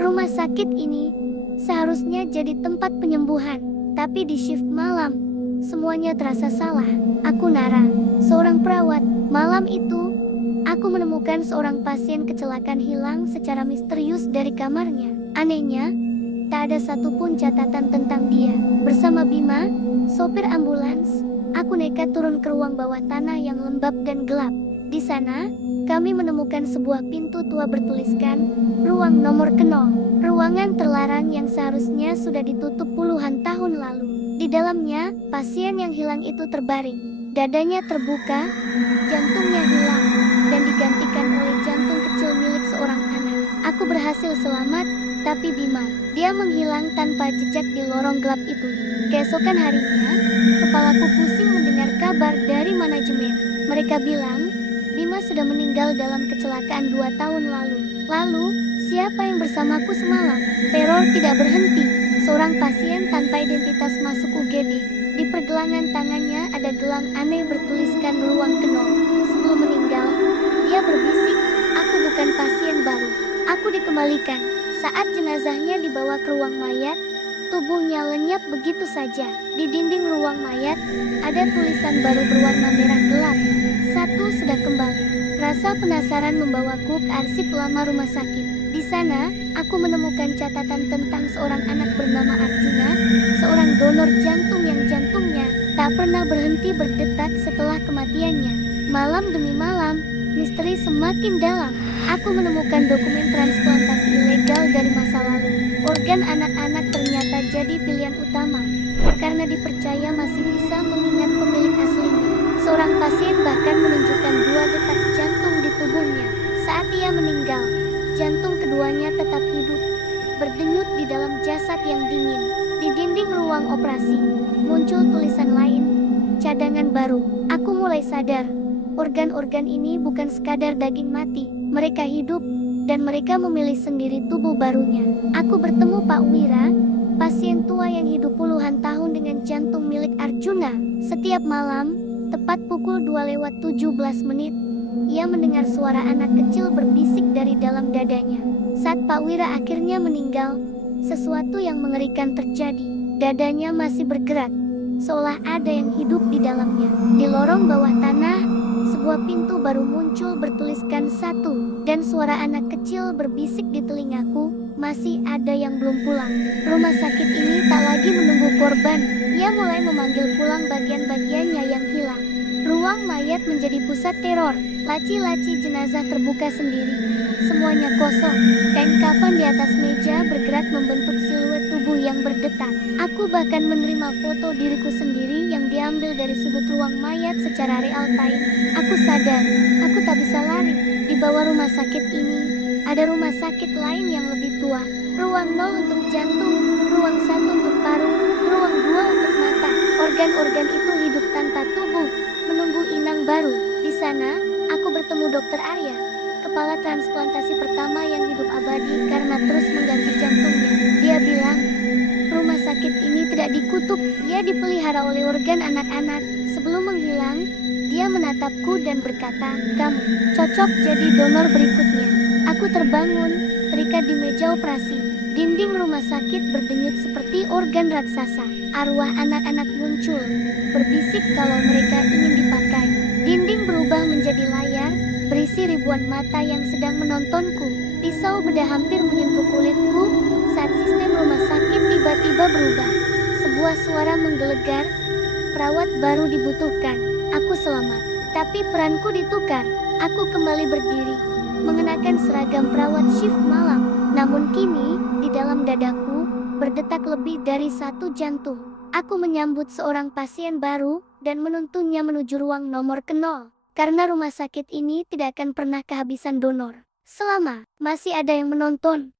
Rumah sakit ini seharusnya jadi tempat penyembuhan, tapi di shift malam, semuanya terasa salah. Aku Nara, seorang perawat. Malam itu, aku menemukan seorang pasien kecelakaan hilang secara misterius dari kamarnya. Anehnya, tak ada satupun catatan tentang dia. Bersama Bima, sopir ambulans, aku nekat turun ke ruang bawah tanah yang lembab dan gelap. Di sana, kami menemukan sebuah pintu tua bertuliskan, ruang nomor 0. Ruangan terlarang yang seharusnya sudah ditutup puluhan tahun lalu. Di dalamnya, pasien yang hilang itu terbaring. Dadanya terbuka, jantungnya hilang, dan digantikan oleh jantung kecil milik seorang anak. Aku berhasil selamat, tapi Bima, dia menghilang tanpa jejak di lorong gelap itu. Keesokan harinya, kepalaku pusing mendengar kabar dari manajemen. Mereka bilang, Bima sudah meninggal dalam kecelakaan 2 tahun lalu. Lalu, siapa yang bersamaku semalam? Teror tidak berhenti. Seorang pasien tanpa identitas masuk UGD. Di pergelangan tangannya ada gelang aneh bertuliskan ruang 0. Sebelum meninggal, dia berbisik, aku bukan pasien baru. Aku dikembalikan. Saat jenazahnya dibawa ke ruang mayat, tubuhnya lenyap begitu saja. Di dinding ruang mayat, ada tulisan baru berwarna merah gelap. 1 sudah kembali. Rasa penasaran membawaku ke arsip lama rumah sakit. Di sana, aku menemukan catatan tentang seorang anak bernama Arjuna, seorang donor jantung yang jantungnya tak pernah berhenti berdetak setelah kematiannya. Malam demi malam, misteri semakin dalam. Aku menemukan dokumen transplantasi ilegal dari masa lalu. Organ anak-anak ternyata jadi pilihan utama, karena dipercaya masih bisa mengingat pemilik aslinya. Seorang pasien bahkan menunjukkan 2 detak jantung di tubuhnya. Saat ia meninggal, jantung keduanya tetap hidup, berdenyut di dalam jasad yang dingin. Di dinding ruang operasi, muncul tulisan lain, cadangan baru. Aku mulai sadar, organ-organ ini bukan sekadar daging mati, mereka hidup, dan mereka memilih sendiri tubuh barunya. Aku bertemu Pak Wira, pasien tua yang hidup puluhan tahun dengan jantung milik Arjuna. Setiap malam, tepat pukul 2:17, ia mendengar suara anak kecil berbisik dari dalam dadanya. Saat Pak Wira akhirnya meninggal, sesuatu yang mengerikan terjadi. Dadanya masih bergerak, seolah ada yang hidup di dalamnya. Di lorong bawah tanah, sebuah pintu baru muncul bertuliskan 1, dan suara anak kecil berbisik di telingaku, masih ada yang belum pulang. Rumah sakit ini tak lagi menunggu korban, ia mulai memanggil pulang bagian-bagiannya yang hilang. Ruang mayat menjadi pusat teror, laci-laci jenazah terbuka sendiri. Semuanya kosong, kain kafan di atas meja bergerak membentuk siluet tubuh yang berdetak. Aku bahkan menerima foto diriku sendiri yang diambil dari sudut ruang mayat secara real time. Aku sadar, aku tak bisa lari. Di bawah rumah sakit ini, ada rumah sakit lain yang lebih tua. Ruang 0 untuk jantung, ruang 1 untuk paru, ruang 2 untuk mata. Organ-organ itu hidup tanpa tubuh, menunggu inang baru. Di sana, aku bertemu Dr. Arya, kepala transplantasi pertama yang hidup abadi karena terus mengganti jantungnya. Dia bilang, rumah sakit ini tidak dikutuk, ia dipelihara oleh organ anak-anak. Sebelum menghilang, dia menatapku dan berkata, kamu cocok jadi donor berikutnya. Aku terbangun, terikat di meja operasi. Dinding rumah sakit berdenyut seperti organ raksasa. Arwah anak-anak muncul, berbisik kalau mereka ingin dipakai. Dinding berubah menjadi layar, berisi ribuan mata yang sedang menontonku. Pisau bedah hampir menyentuh kulitku saat sistem rumah sakit tiba-tiba berubah. Sebuah suara menggelegar, perawat baru dibutuhkan. Aku selamat, tapi peranku ditukar. Aku kembali berdiri, mengenakan seragam perawat shift malam. Namun kini, di dalam dadaku, berdetak lebih dari 1 jantung. Aku menyambut seorang pasien baru, dan menuntunnya menuju ruang nomor 0. Karena rumah sakit ini tidak akan pernah kehabisan donor. Selama masih ada yang menonton.